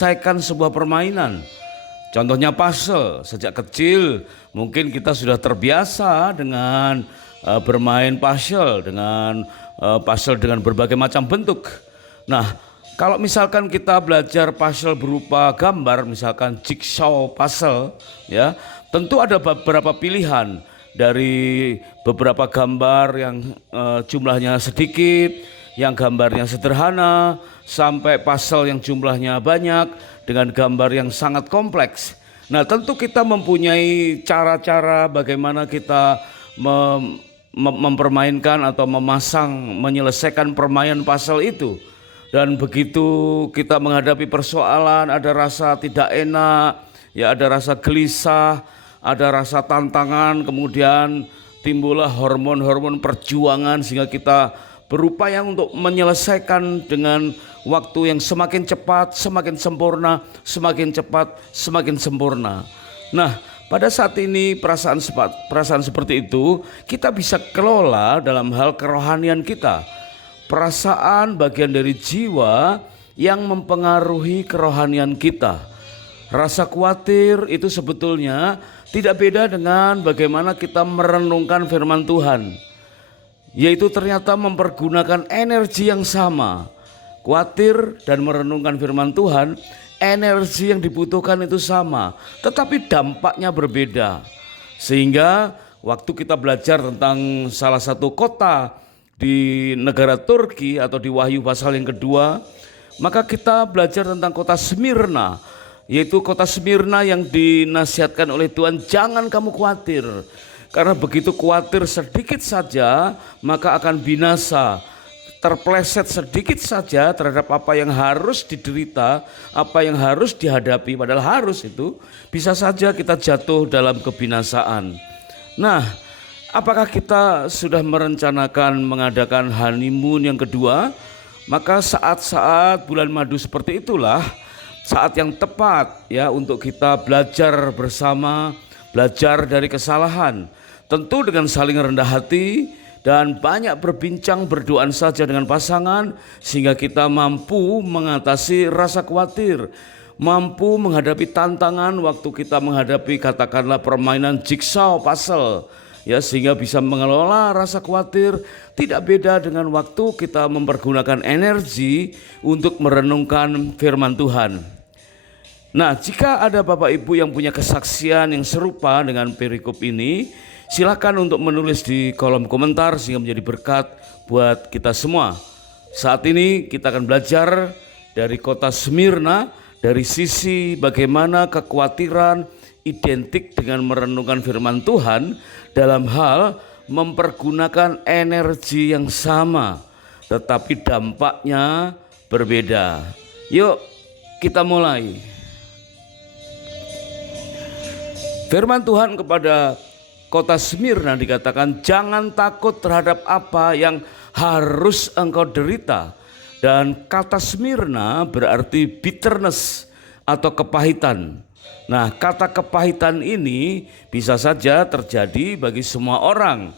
menyelesaikan sebuah permainan. Contohnya puzzle, sejak kecil mungkin kita sudah terbiasa dengan bermain puzzle dengan berbagai macam bentuk. Nah, kalau misalkan kita belajar puzzle berupa gambar, misalkan jigsaw puzzle, ya, tentu ada beberapa pilihan dari beberapa gambar yang jumlahnya sedikit, yang gambarnya sederhana, sampai puzzle yang jumlahnya banyak dengan gambar yang sangat kompleks. Nah, tentu kita mempunyai cara-cara bagaimana kita mempermainkan atau menyelesaikan permainan puzzle itu. Dan begitu kita menghadapi persoalan, ada rasa tidak enak, ya, ada rasa gelisah, ada rasa tantangan, kemudian timbullah hormon-hormon perjuangan sehingga kita berupaya untuk menyelesaikan dengan waktu yang semakin cepat, semakin sempurna, semakin cepat, semakin sempurna. Nah, pada saat ini perasaan seperti itu kita bisa kelola dalam hal kerohanian kita. Perasaan bagian dari jiwa yang mempengaruhi kerohanian kita. Rasa khawatir itu sebetulnya tidak beda dengan bagaimana kita merenungkan firman Tuhan, yaitu ternyata mempergunakan energi yang sama. Khawatir dan merenungkan firman Tuhan, energi yang dibutuhkan itu sama, tetapi dampaknya berbeda. Sehingga waktu kita belajar tentang salah satu kota di negara Turki atau di Wahyu pasal yang kedua, maka kita belajar tentang kota Smyrna, yaitu kota Smyrna yang dinasihatkan oleh Tuhan, jangan kamu khawatir, karena begitu khawatir sedikit saja maka akan binasa. Terpleset sedikit saja terhadap apa yang harus diderita, apa yang harus dihadapi, padahal harus itu, bisa saja kita jatuh dalam kebinasaan. Nah, apakah kita sudah merencanakan mengadakan honeymoon yang kedua? Maka saat-saat bulan madu seperti itulah saat yang tepat ya untuk kita belajar bersama, belajar dari kesalahan. Tentu dengan saling rendah hati dan banyak berbincang, berdoa saja dengan pasangan sehingga kita mampu mengatasi rasa khawatir, mampu menghadapi tantangan waktu kita menghadapi katakanlah permainan jigsaw puzzle. Ya, sehingga bisa mengelola rasa khawatir tidak beda dengan waktu kita mempergunakan energi untuk merenungkan firman Tuhan. Nah, jika ada Bapak Ibu yang punya kesaksian yang serupa dengan perikop ini, silakan untuk menulis di kolom komentar sehingga menjadi berkat buat kita semua. Saat ini kita akan belajar dari kota Smyrna dari sisi bagaimana kekhawatiran identik dengan merenungkan firman Tuhan dalam hal mempergunakan energi yang sama tetapi dampaknya berbeda. Yuk kita mulai. Firman Tuhan kepada kota Smyrna dikatakan, jangan takut terhadap apa yang harus engkau derita. Dan kata Smyrna berarti bitterness atau kepahitan. Nah, kata kepahitan ini bisa saja terjadi bagi semua orang.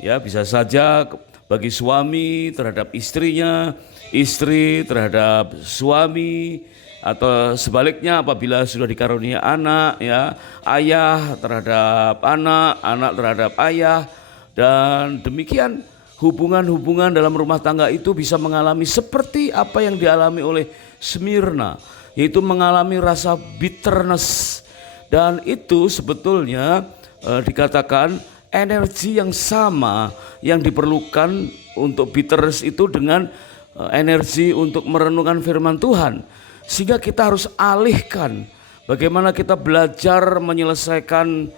Ya, bisa saja bagi suami terhadap istrinya, istri terhadap suami, atau sebaliknya apabila sudah dikarunia anak, ya, ayah terhadap anak, anak terhadap ayah, dan demikian hubungan-hubungan dalam rumah tangga itu bisa mengalami seperti apa yang dialami oleh Smyrna, yaitu mengalami rasa bitterness. Dan itu sebetulnya dikatakan energi yang sama yang diperlukan untuk bitterness itu dengan energi untuk merenungkan firman Tuhan. Sehingga kita harus alihkan bagaimana kita belajar menyelesaikan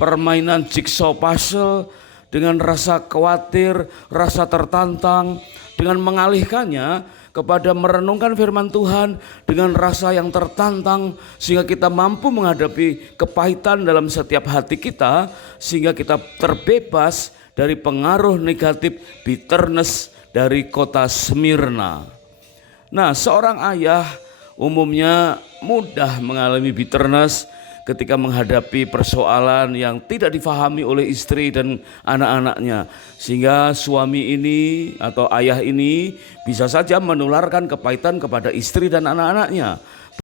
permainan jigsaw puzzle dengan rasa khawatir, rasa tertantang, dengan mengalihkannya kepada merenungkan firman Tuhan dengan rasa yang tertantang sehingga kita mampu menghadapi kepahitan dalam setiap hati kita sehingga kita terbebas dari pengaruh negatif bitterness dari kota Smyrna. Nah, seorang ayah umumnya mudah mengalami bitterness ketika menghadapi persoalan yang tidak difahami oleh istri dan anak-anaknya. Sehingga suami ini atau ayah ini bisa saja menularkan kepahitan kepada istri dan anak-anaknya.